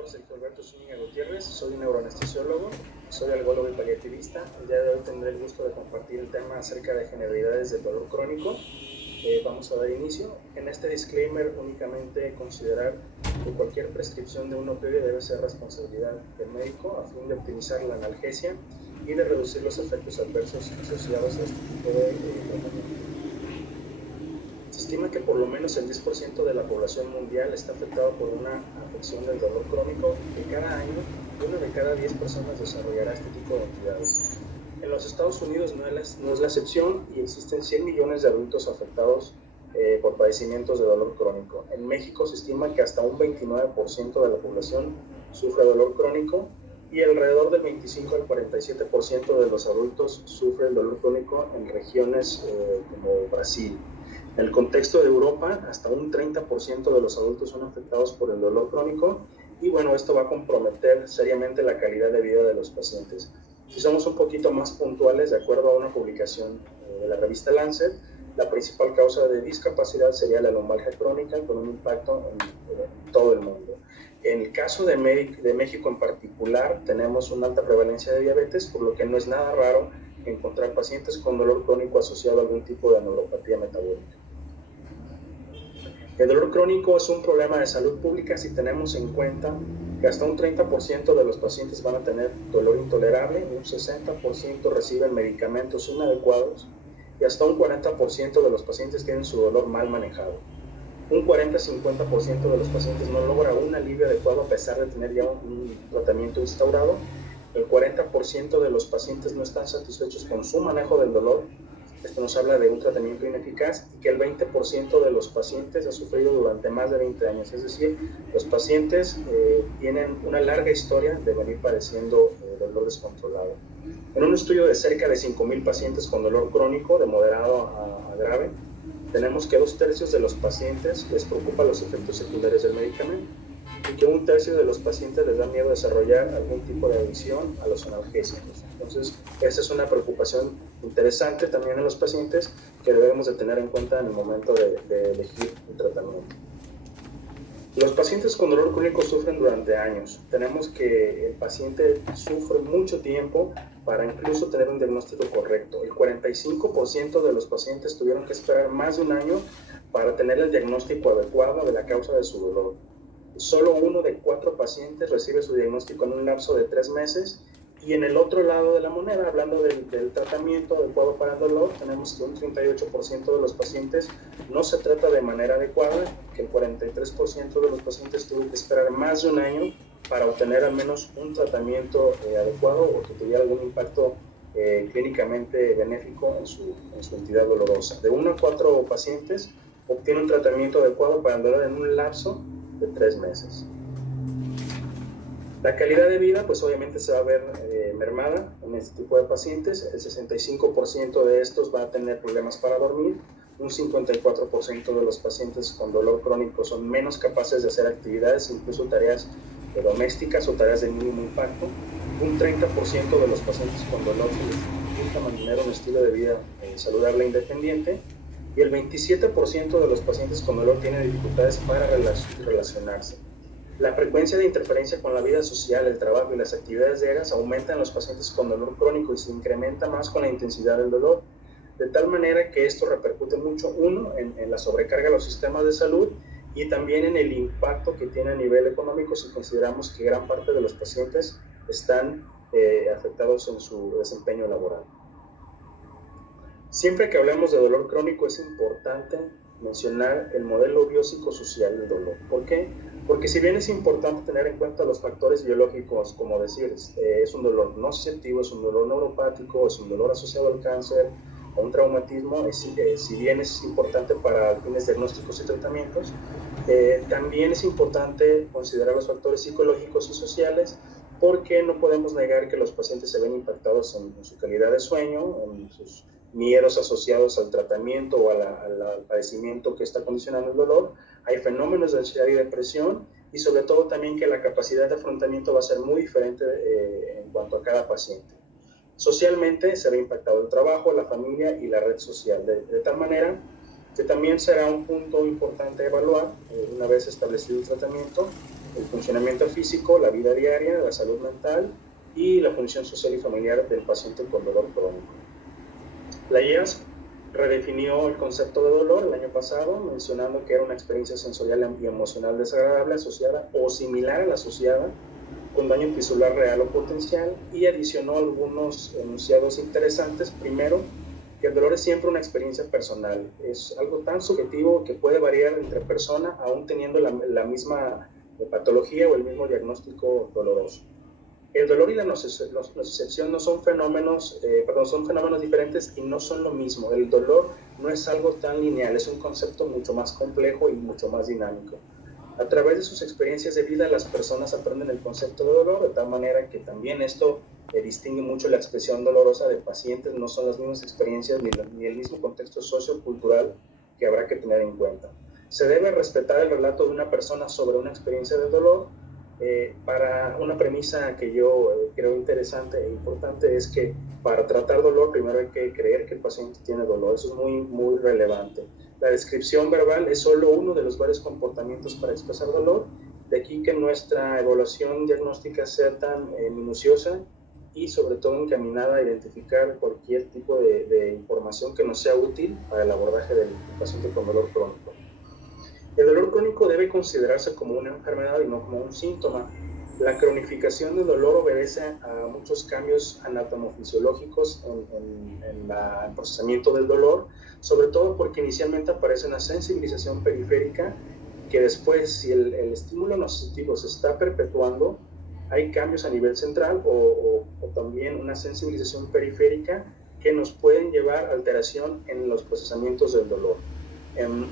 doctor Sergio Alberto Zúñiga Gutiérrez, soy neuroanestesiólogo, soy algólogo y paliativista. El día de hoy tendré el gusto de compartir el tema acerca de generalidades del dolor crónico. Vamos a dar inicio. En este disclaimer únicamente considerar que cualquier prescripción de un opioide debe ser responsabilidad del médico a fin de optimizar la analgesia y de reducir los efectos adversos asociados a este tipo de tratamiento. Se estima que por lo menos el 10% de la población mundial está afectado por una afección del dolor crónico y que cada año 1 de cada 10 personas desarrollará este tipo de entidades. En los Estados Unidos no es la excepción y existen 100 millones de adultos afectados por padecimientos de dolor crónico. En México se estima que hasta un 29% de la población sufre dolor crónico y alrededor del 25 al 47% de los adultos sufren dolor crónico en regiones como Brasil. En el contexto de Europa, hasta un 30% de los adultos son afectados por el dolor crónico y bueno, esto va a comprometer seriamente la calidad de vida de los pacientes. Si somos un poquito más puntuales, de acuerdo a una publicación de la revista Lancet, la principal causa de discapacidad sería la lumbalgia crónica con un impacto en todo el mundo. En el caso de México en particular, tenemos una alta prevalencia de diabetes, por lo que no es nada raro encontrar pacientes con dolor crónico asociado a algún tipo de neuropatía metabólica. El dolor crónico es un problema de salud pública si tenemos en cuenta que hasta un 30% de los pacientes van a tener dolor intolerable, un 60% reciben medicamentos inadecuados y hasta un 40% de los pacientes tienen su dolor mal manejado. Un 40-50% de los pacientes no logra un alivio adecuado a pesar de tener ya un tratamiento instaurado. El 40% de los pacientes no están satisfechos con su manejo del dolor. Esto nos habla de un tratamiento ineficaz y que el 20% de los pacientes ha sufrido durante más de 20 años. Es decir, los pacientes tienen una larga historia de venir padeciendo dolor descontrolado. En un estudio de cerca de 5,000 pacientes con dolor crónico de moderado a grave, tenemos que 2/3 de los pacientes les preocupan los efectos secundarios del medicamento y que 1/3 de los pacientes les da miedo desarrollar algún tipo de adicción a los analgésicos. Entonces, esa es una preocupación interesante también en los pacientes que debemos de tener en cuenta en el momento de elegir el tratamiento. Los pacientes con dolor crónico sufren durante años. Tenemos que el paciente sufre mucho tiempo para incluso tener un diagnóstico correcto. El 45% de los pacientes tuvieron que esperar más de un año para tener el diagnóstico adecuado de la causa de su dolor. Solo 1 de 4 pacientes recibe su diagnóstico en un lapso de 3 meses. Y en el otro lado de la moneda, hablando del tratamiento adecuado para el dolor, tenemos que un 38% de los pacientes no se trata de manera adecuada, que el 43% de los pacientes tuvo que esperar más de un año para obtener al menos un tratamiento adecuado o que tuviera algún impacto clínicamente benéfico en su entidad dolorosa. De 1 a 4 pacientes obtienen un tratamiento adecuado para el dolor en un lapso de 3 meses. La calidad de vida, pues obviamente se va a ver mermada en este tipo de pacientes. El 65% de estos va a tener problemas para dormir. Un 54% de los pacientes con dolor crónico son menos capaces de hacer actividades, incluso tareas domésticas o tareas de mínimo impacto. Un 30% de los pacientes con dolor se les dificulta mantener un estilo de vida saludable e independiente. Y el 27% de los pacientes con dolor tienen dificultades para relacionarse. La frecuencia de interferencia con la vida social, el trabajo y las actividades diarias aumenta en los pacientes con dolor crónico y se incrementa más con la intensidad del dolor, de tal manera que esto repercute mucho, uno, en la sobrecarga de los sistemas de salud y también en el impacto que tiene a nivel económico si consideramos que gran parte de los pacientes están afectados en su desempeño laboral. Siempre que hablemos de dolor crónico es importante mencionar el modelo biopsicosocial del dolor. ¿Por qué? Porque si bien es importante tener en cuenta los factores biológicos, como decir, es un dolor nociceptivo, es un dolor neuropático, es un dolor asociado al cáncer o un traumatismo, si bien es importante para fines diagnósticos y tratamientos, también es importante considerar los factores psicológicos y sociales, porque no podemos negar que los pacientes se ven impactados en su calidad de sueño, en sus miedos asociados al tratamiento o al padecimiento que está condicionando el dolor. Hay fenómenos de ansiedad y depresión y sobre todo también que la capacidad de afrontamiento va a ser muy diferente en cuanto a cada paciente. Socialmente se ve impactado el trabajo, la familia y la red social, de tal manera que también será un punto importante a evaluar una vez establecido el tratamiento, el funcionamiento físico, la vida diaria, la salud mental y la función social y familiar del paciente con dolor crónico. La IASP redefinió el concepto de dolor el año pasado, mencionando que era una experiencia sensorial y emocional desagradable asociada o similar a la asociada con daño tisular real o potencial, y adicionó algunos enunciados interesantes. Primero, que el dolor es siempre una experiencia personal, es algo tan subjetivo que puede variar entre personas aún teniendo la misma patología o el mismo diagnóstico doloroso. El dolor y la nocicepción no son fenómenos, son fenómenos diferentes y no son lo mismo. El dolor no es algo tan lineal, es un concepto mucho más complejo y mucho más dinámico. A través de sus experiencias de vida, las personas aprenden el concepto de dolor, de tal manera que también esto distingue mucho la expresión dolorosa de pacientes. No son las mismas experiencias ni el mismo contexto sociocultural que habrá que tener en cuenta. Se debe respetar el relato de una persona sobre una experiencia de dolor. Para una premisa que yo creo interesante e importante es que para tratar dolor primero hay que creer que el paciente tiene dolor. Eso es muy relevante. La descripción verbal es solo uno de los varios comportamientos para expresar dolor, de aquí que nuestra evaluación diagnóstica sea tan minuciosa y sobre todo encaminada a identificar cualquier tipo de información que nos sea útil para el abordaje del paciente con dolor crónico. El dolor crónico debe considerarse como una enfermedad y no como un síntoma. La cronificación del dolor obedece a muchos cambios anatomofisiológicos en el procesamiento del dolor, sobre todo porque inicialmente aparece una sensibilización periférica que después, si el estímulo nocitivo se está perpetuando, hay cambios a nivel central o también una sensibilización periférica que nos pueden llevar a alteración en los procesamientos del dolor.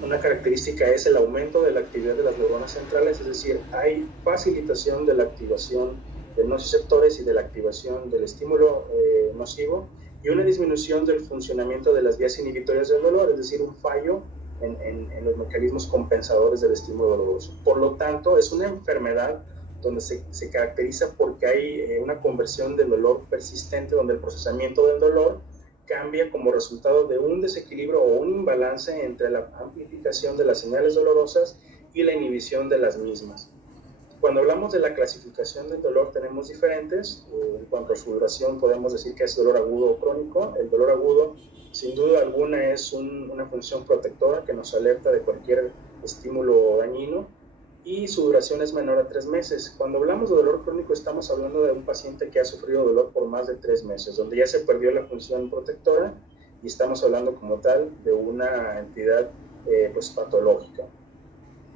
Una característica es el aumento de la actividad de las neuronas centrales, es decir, hay facilitación de la activación de nociceptores y de la activación del estímulo nocivo, y una disminución del funcionamiento de las vías inhibitorias del dolor, es decir, un fallo en los mecanismos compensadores del estímulo doloroso. Por lo tanto, es una enfermedad donde se caracteriza porque hay una conversión del dolor persistente, donde el procesamiento del dolor cambia como resultado de un desequilibrio o un imbalance entre la amplificación de las señales dolorosas y la inhibición de las mismas. Cuando hablamos de la clasificación del dolor tenemos diferentes. En cuanto a su duración podemos decir que es dolor agudo o crónico. El dolor agudo sin duda alguna es una función protectora que nos alerta de cualquier estímulo dañino, y su duración es menor a 3 meses. Cuando hablamos de dolor crónico estamos hablando de un paciente que ha sufrido dolor por más de 3 meses, donde ya se perdió la función protectora y estamos hablando como tal de una entidad patológica.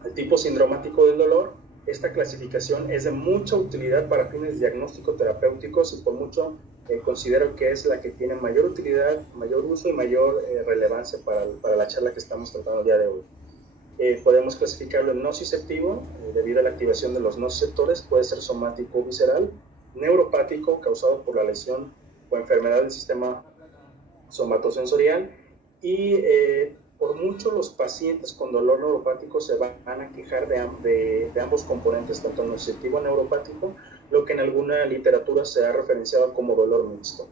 El tipo sindromático del dolor, esta clasificación es de mucha utilidad para fines diagnóstico-terapéuticos y por mucho considero que es la que tiene mayor utilidad, mayor uso y mayor relevancia para la charla que estamos tratando el día de hoy. Podemos clasificarlo en nociceptivo, debido a la activación de los nociceptores, puede ser somático o visceral, neuropático, causado por la lesión o enfermedad del sistema somatosensorial, y por mucho los pacientes con dolor neuropático se van a quejar de ambos componentes, tanto nociceptivo y neuropático, lo que en alguna literatura se ha referenciado como dolor mixto.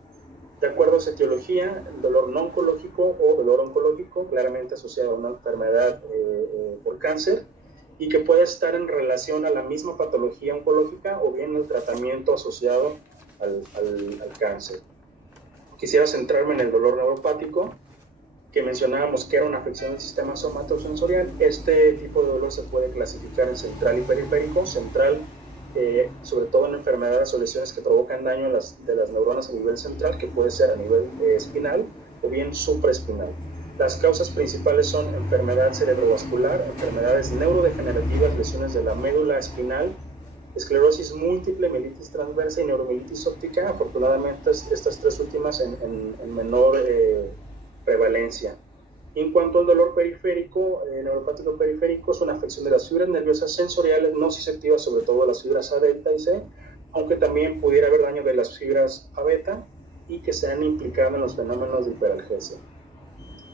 De acuerdo a su etiología, el dolor no oncológico o dolor oncológico, claramente asociado a una enfermedad por cáncer, y que puede estar en relación a la misma patología oncológica o bien el tratamiento asociado al cáncer. Quisiera centrarme en el dolor neuropático, que mencionábamos que era una afección del sistema somatosensorial. Este tipo de dolor se puede clasificar en central y periférico. Central, sobre todo en enfermedades o lesiones que provocan daño de las neuronas a nivel central, que puede ser a nivel espinal o bien supraespinal. Las causas principales son enfermedad cerebrovascular, enfermedades neurodegenerativas, lesiones de la médula espinal, esclerosis múltiple, mielitis transversa y neuromielitis óptica. Afortunadamente estas tres últimas en menor prevalencia. En cuanto al dolor periférico, neuropático periférico, es una afección de las fibras nerviosas sensoriales nociceptivas, sobre todo las fibras A, delta y C, aunque también pudiera haber daño de las fibras A, beta, y que se han implicado en los fenómenos de hiperalgesia.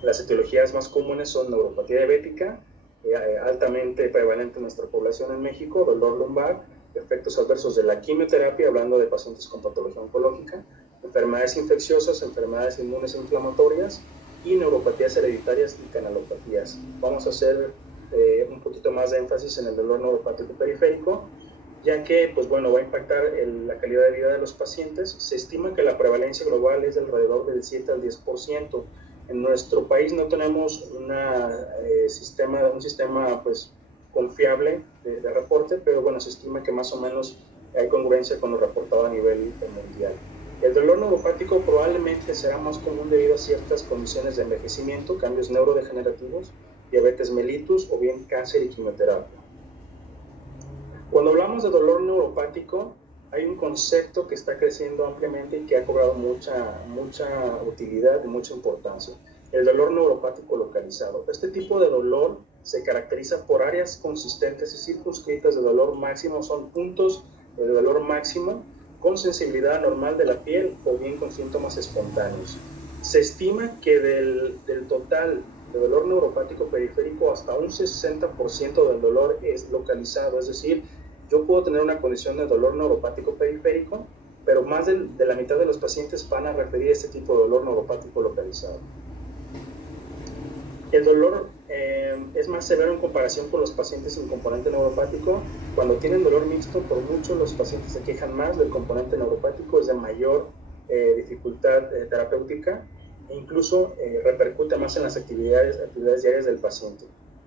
Las etiologías más comunes son neuropatía diabética, altamente prevalente en nuestra población en México, dolor lumbar, efectos adversos de la quimioterapia, hablando de pacientes con patología oncológica, enfermedades infecciosas, enfermedades inmunes e inflamatorias, y neuropatías hereditarias y canalopatías. Vamos a hacer un poquito más de énfasis en el dolor neuropático periférico. ya que pues bueno, va a impactar la calidad de vida de los pacientes. Se estima que la prevalencia global es de alrededor del 7 al 10%. En nuestro país no tenemos un sistema pues confiable de reporte, pero bueno, se estima que más o menos hay congruencia con lo reportado a nivel mundial. El dolor neuropático probablemente será más común debido a ciertas condiciones de envejecimiento, cambios neurodegenerativos, diabetes mellitus o bien cáncer y quimioterapia. Cuando hablamos de dolor neuropático, hay un concepto que está creciendo ampliamente y que ha cobrado mucha utilidad y mucha importancia: el dolor neuropático localizado. Este tipo de dolor se caracteriza por áreas consistentes y circunscritas de dolor máximo, son puntos de dolor máximo con sensibilidad normal de la piel o bien con síntomas espontáneos. Se estima que del total de dolor neuropático periférico hasta un 60% del dolor es localizado, es decir, yo puedo tener una condición de dolor neuropático periférico, pero más de la mitad de los pacientes van a referir a este tipo de dolor neuropático localizado. El dolor es más severo en comparación con los pacientes sin componente neuropático. Cuando tienen dolor mixto, por mucho los pacientes se quejan más del componente neuropático, es de mayor dificultad terapéutica e incluso repercute más en las actividades diarias del paciente.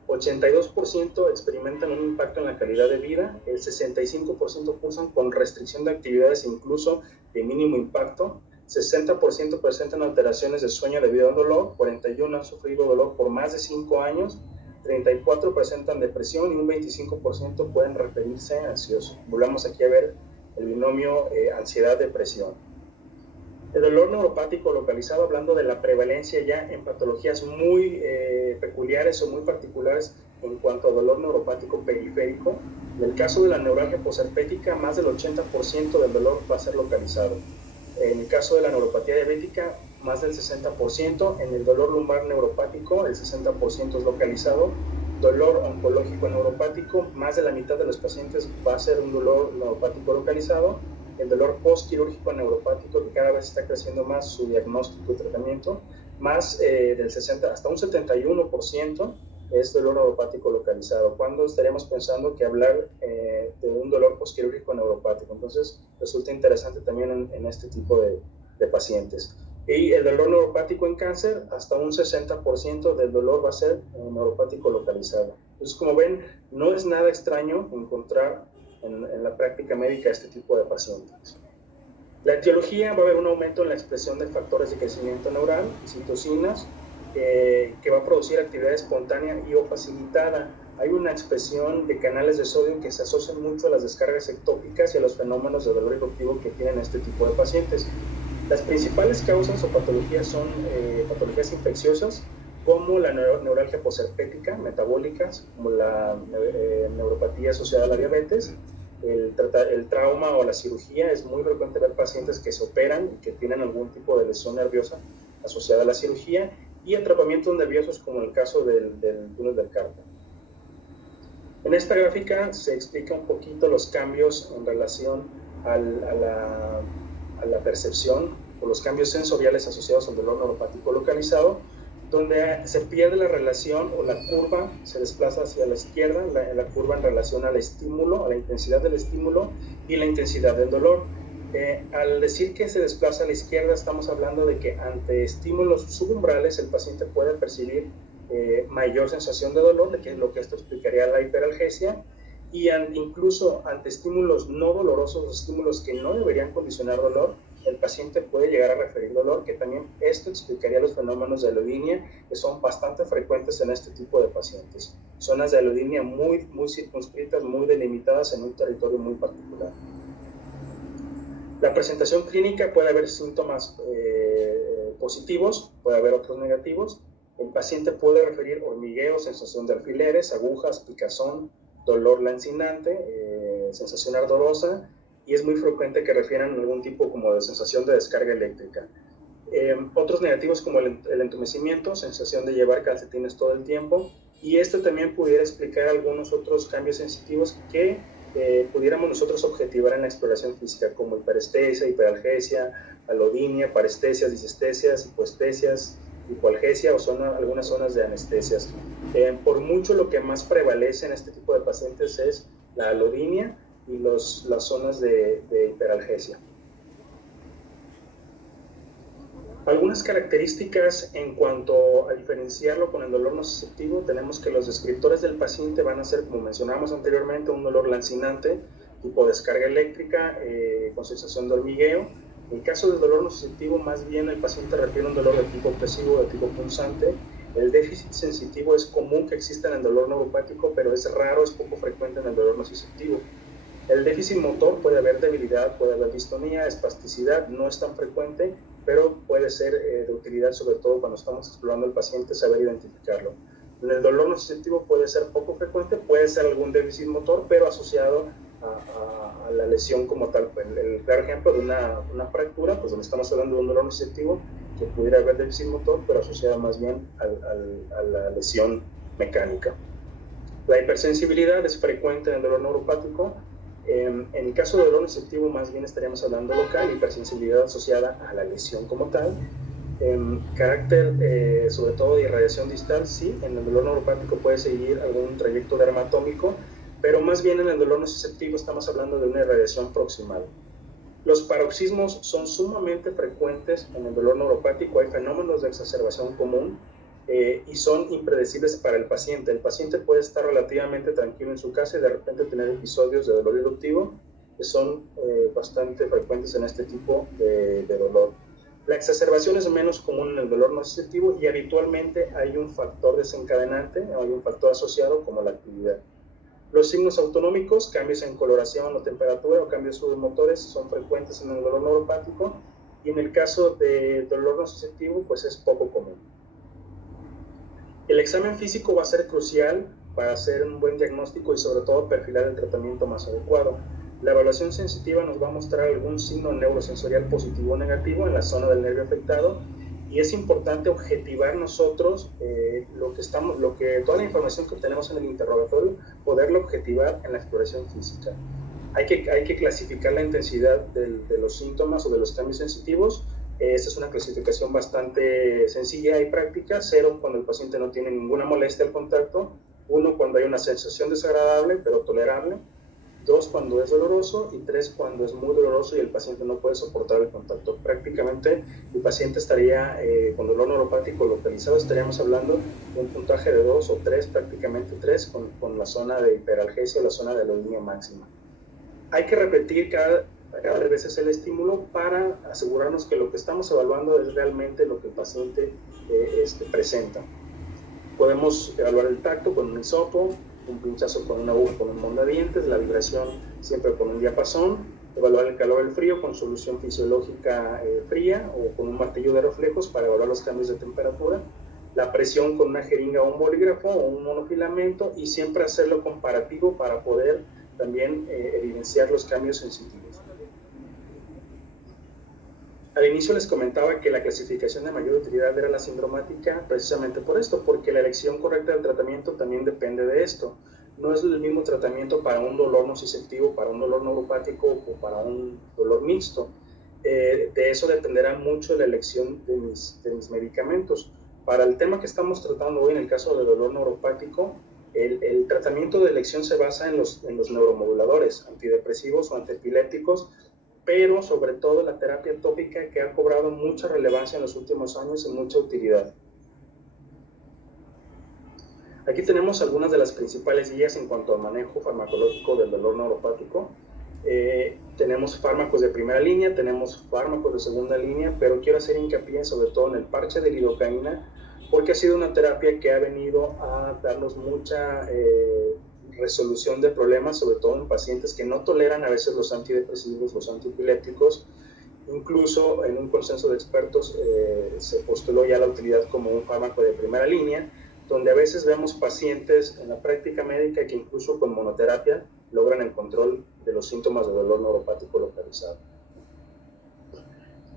82% experimentan un impacto en la calidad de vida, el 65% cursan con restricción de actividades incluso de mínimo impacto, 60% presentan alteraciones de sueño debido al dolor, 41% han sufrido dolor por más de 5 años, 34% presentan depresión y un 25% pueden referirse ansioso. Volvamos aquí a ver el binomio ansiedad-depresión. El dolor neuropático localizado, hablando de la prevalencia ya en patologías muy peculiares o muy particulares en cuanto a dolor neuropático periférico. En el caso de la neuralgia posherpética, más del 80% del dolor va a ser localizado. En el caso de la neuropatía diabética, más del 60%. En el dolor lumbar neuropático, el 60% es localizado. Dolor oncológico neuropático, más de la mitad de los pacientes va a ser un dolor neuropático localizado. El dolor postquirúrgico neuropático, que cada vez está creciendo más su diagnóstico y tratamiento, más del 60 hasta un 71% es dolor neuropático localizado. ¿Cuándo estaremos pensando que hablar de un dolor postquirúrgico neuropático? Entonces resulta interesante también en este tipo de pacientes. Y el dolor neuropático en cáncer, hasta un 60% del dolor va a ser neuropático localizado. Entonces, como ven, no es nada extraño encontrar en la práctica médica este tipo de pacientes. La etiología: va a haber un aumento en la expresión de factores de crecimiento neural, citocinas, que va a producir actividad espontánea y o facilitada. Hay una expresión de canales de sodio que se asocian mucho a las descargas ectópicas y a los fenómenos de dolor eruptivo que tienen este tipo de pacientes. Las principales causas o patologías son patologías infecciosas, como la neuralgia posherpética, metabólicas, como la neuropatía asociada a la diabetes, el trauma o la cirugía. Es muy frecuente ver pacientes que se operan y que tienen algún tipo de lesión nerviosa asociada a la cirugía, y atrapamientos nerviosos como el caso del túnel del carpo. En esta gráfica se explica un poquito los cambios en relación a la percepción o los cambios sensoriales asociados al dolor neuropático localizado, donde se pierde la relación o la curva se desplaza hacia la izquierda, la curva en relación al estímulo, a la intensidad del estímulo y la intensidad del dolor. Al decir que se desplaza a la izquierda, estamos hablando de que ante estímulos subumbrales el paciente puede percibir mayor sensación de dolor, de que lo que esto explicaría la hiperalgesia, y incluso ante estímulos no dolorosos, estímulos que no deberían condicionar dolor, el paciente puede llegar a referir dolor, que también esto explicaría los fenómenos de alodinia, que son bastante frecuentes en este tipo de pacientes. Zonas de alodinia muy circunscritas, muy delimitadas en un territorio muy particular. La presentación clínica: puede haber síntomas positivos, puede haber otros negativos. El paciente puede referir hormigueo, sensación de alfileres, agujas, picazón, dolor lancinante, sensación ardorosa, y es muy frecuente que refieran algún tipo como de sensación de descarga eléctrica. Otros negativos como el entumecimiento, sensación de llevar calcetines todo el tiempo, y esto también pudiera explicar algunos otros cambios sensitivos que pudiéramos nosotros objetivar en la exploración física, como hiperestesia, hiperalgesia, alodinia, parestesias, disestesias, hipoestesias, hipoalgesia o algunas zonas de anestesias. Por mucho lo que más prevalece en este tipo de pacientes es la alodinia, y las zonas de hiperalgesia. Algunas características en cuanto a diferenciarlo con el dolor nociceptivo: tenemos que los descriptores del paciente van a ser, como mencionamos anteriormente, un dolor lancinante, tipo descarga eléctrica, con sensación de hormigueo. En el caso del dolor nociceptivo, más bien el paciente refiere a un dolor de tipo opresivo, de tipo punzante. El déficit sensitivo es común que exista en el dolor neuropático, pero es raro, es poco frecuente en el dolor nociceptivo. El déficit motor: puede haber debilidad, puede haber distonía, espasticidad, no es tan frecuente, pero puede ser de utilidad, sobre todo cuando estamos explorando al paciente, saber identificarlo. En el dolor nociceptivo puede ser poco frecuente, puede ser algún déficit motor, pero asociado a la lesión como tal. El claro ejemplo de una fractura, pues donde estamos hablando de un dolor nociceptivo, que pudiera haber déficit motor, pero asociado más bien a la lesión mecánica. La hipersensibilidad es frecuente en el dolor neuropático. En el caso del dolor nociceptivo, más bien estaríamos hablando local, hipersensibilidad asociada a la lesión como tal. Carácter, sobre todo de irradiación distal, sí, en el dolor neuropático puede seguir algún trayecto dermatómico, pero más bien en el dolor nociceptivo estamos hablando de una irradiación proximal. Los paroxismos son sumamente frecuentes en el dolor neuropático. Hay fenómenos de exacerbación común y son impredecibles para el paciente. El paciente puede estar relativamente tranquilo en su casa y de repente tener episodios de dolor eruptivo que son bastante frecuentes en este tipo de dolor. La exacerbación es menos común en el dolor nociceptivo y habitualmente hay un factor desencadenante, hay un factor asociado como la actividad. Los signos autonómicos, cambios en coloración o temperatura o cambios submotores, son frecuentes en el dolor neuropático, y en el caso de dolor nociceptivo, pues es poco común. El examen físico va a ser crucial para hacer un buen diagnóstico y sobre todo perfilar el tratamiento más adecuado. La evaluación sensitiva nos va a mostrar algún signo neurosensorial positivo o negativo en la zona del nervio afectado, y es importante objetivar nosotros toda la información que obtenemos en el interrogatorio, poderlo objetivar en la exploración física. Hay que clasificar la intensidad de los síntomas o de los cambios sensitivos. Esta es una clasificación bastante sencilla y práctica: 0 cuando el paciente no tiene ninguna molestia al contacto, 1 cuando hay una sensación desagradable pero tolerable, 2 cuando es doloroso y 3 cuando es muy doloroso y el paciente no puede soportar el contacto. Prácticamente el paciente estaría con dolor neuropático localizado, estaríamos hablando de un puntaje de 2 o 3, prácticamente 3, con la zona de hiperalgesia o la zona de la línea máxima. Hay que repetir cada vez el estímulo para asegurarnos que lo que estamos evaluando es realmente lo que el paciente presenta. Podemos evaluar el tacto con un hisopo, un pinchazo con una aguja con un mondadientes, la vibración siempre con un diapasón, evaluar el calor o el frío con solución fisiológica fría o con un martillo de reflejos para evaluar los cambios de temperatura, la presión con una jeringa o un bolígrafo o un monofilamento, y siempre hacerlo comparativo para poder también evidenciar los cambios sensitivos. Al inicio les comentaba que la clasificación de mayor utilidad era la sindromática, precisamente por esto, porque la elección correcta del tratamiento también depende de esto. No es el mismo tratamiento para un dolor nociceptivo, para un dolor neuropático o para un dolor mixto. De eso dependerá mucho la elección de mis medicamentos. Para el tema que estamos tratando hoy, en el caso del dolor neuropático, el tratamiento de elección se basa en los neuromoduladores, antidepresivos o antiepilépticos, pero sobre todo la terapia tópica, que ha cobrado mucha relevancia en los últimos años y mucha utilidad. Aquí tenemos algunas de las principales guías en cuanto al manejo farmacológico del dolor neuropático. Tenemos fármacos de primera línea, tenemos fármacos de segunda línea, pero quiero hacer hincapié sobre todo en el parche de lidocaína, porque ha sido una terapia que ha venido a darnos mucha resolución de problemas, sobre todo en pacientes que no toleran a veces los antidepresivos, los antiepilépticos. Incluso en un consenso de expertos se postuló ya la utilidad como un fármaco de primera línea, donde a veces vemos pacientes en la práctica médica que incluso con monoterapia logran el control de los síntomas de dolor neuropático localizado.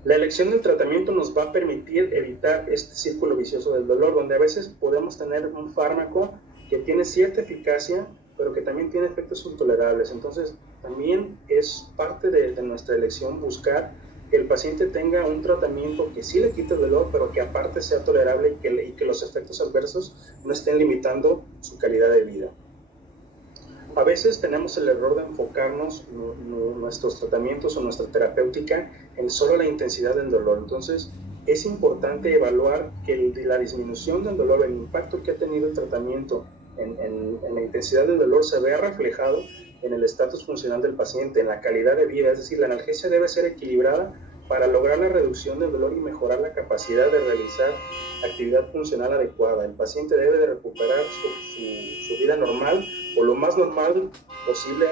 La elección del tratamiento nos va a permitir evitar este círculo vicioso del dolor, donde a veces podemos tener un fármaco que tiene cierta eficacia, pero que también tiene efectos intolerables. Entonces, también es parte de nuestra elección buscar que el paciente tenga un tratamiento que sí le quite el dolor, pero que aparte sea tolerable y que los efectos adversos no estén limitando su calidad de vida. A veces tenemos el error de enfocarnos nuestros tratamientos o nuestra terapéutica en solo la intensidad del dolor. Entonces, es importante evaluar que la disminución del dolor, el impacto que ha tenido el tratamiento en la intensidad del dolor se vea reflejado en el estatus funcional del paciente, en la calidad de vida. Es decir, la analgesia debe ser equilibrada para lograr la reducción del dolor y mejorar la capacidad de realizar actividad funcional adecuada. El paciente debe de recuperar su vida normal o lo más normal posible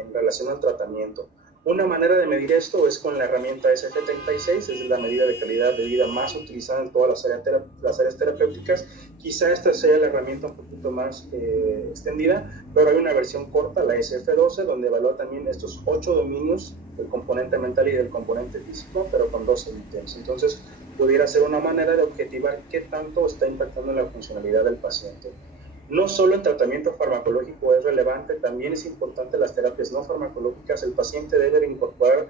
en relación al tratamiento. Una manera de medir esto es con la herramienta SF36, es la medida de calidad de vida más utilizada en todas las áreas terapéuticas. Quizá esta sea la herramienta un poquito más extendida, pero hay una versión corta, la SF12, donde evalúa también estos 8 dominios del componente mental y del componente físico, pero con 12 ítems. Entonces, pudiera ser una manera de objetivar qué tanto está impactando en la funcionalidad del paciente. No solo el tratamiento farmacológico es relevante, también es importante las terapias no farmacológicas. El paciente debe de incorporar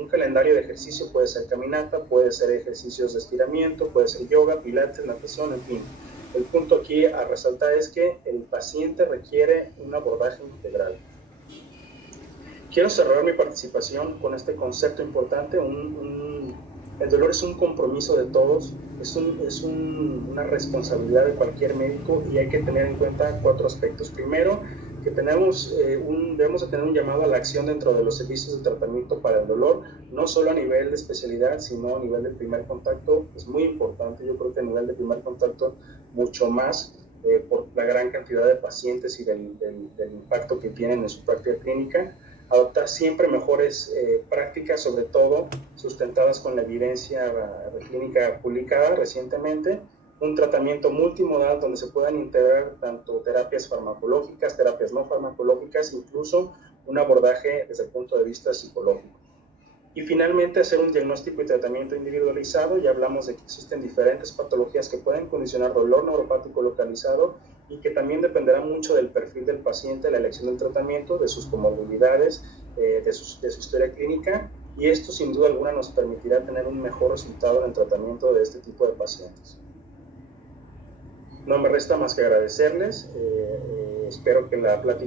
un calendario de ejercicio, puede ser caminata, puede ser ejercicios de estiramiento, puede ser yoga, pilates, natación, en fin. El punto aquí a resaltar es que el paciente requiere un abordaje integral. Quiero cerrar mi participación con este concepto importante. El dolor es un compromiso de todos, es una responsabilidad de cualquier médico y hay que tener en cuenta 4 aspectos. Primero, que debemos de tener un llamado a la acción dentro de los servicios de tratamiento para el dolor, no solo a nivel de especialidad, sino a nivel de primer contacto. Es muy importante, yo creo que a nivel de primer contacto mucho más, por la gran cantidad de pacientes y del impacto que tienen en su práctica clínica. Adoptar siempre mejores prácticas, sobre todo sustentadas con la evidencia clínica publicada recientemente, un tratamiento multimodal donde se puedan integrar tanto terapias farmacológicas, terapias no farmacológicas, incluso un abordaje desde el punto de vista psicológico. Y finalmente, hacer un diagnóstico y tratamiento individualizado. Ya hablamos de que existen diferentes patologías que pueden condicionar dolor neuropático localizado y que también dependerá mucho del perfil del paciente, la elección del tratamiento, de sus comorbilidades, de su historia clínica, y esto sin duda alguna nos permitirá tener un mejor resultado en el tratamiento de este tipo de pacientes. No me resta más que agradecerles, espero que la plática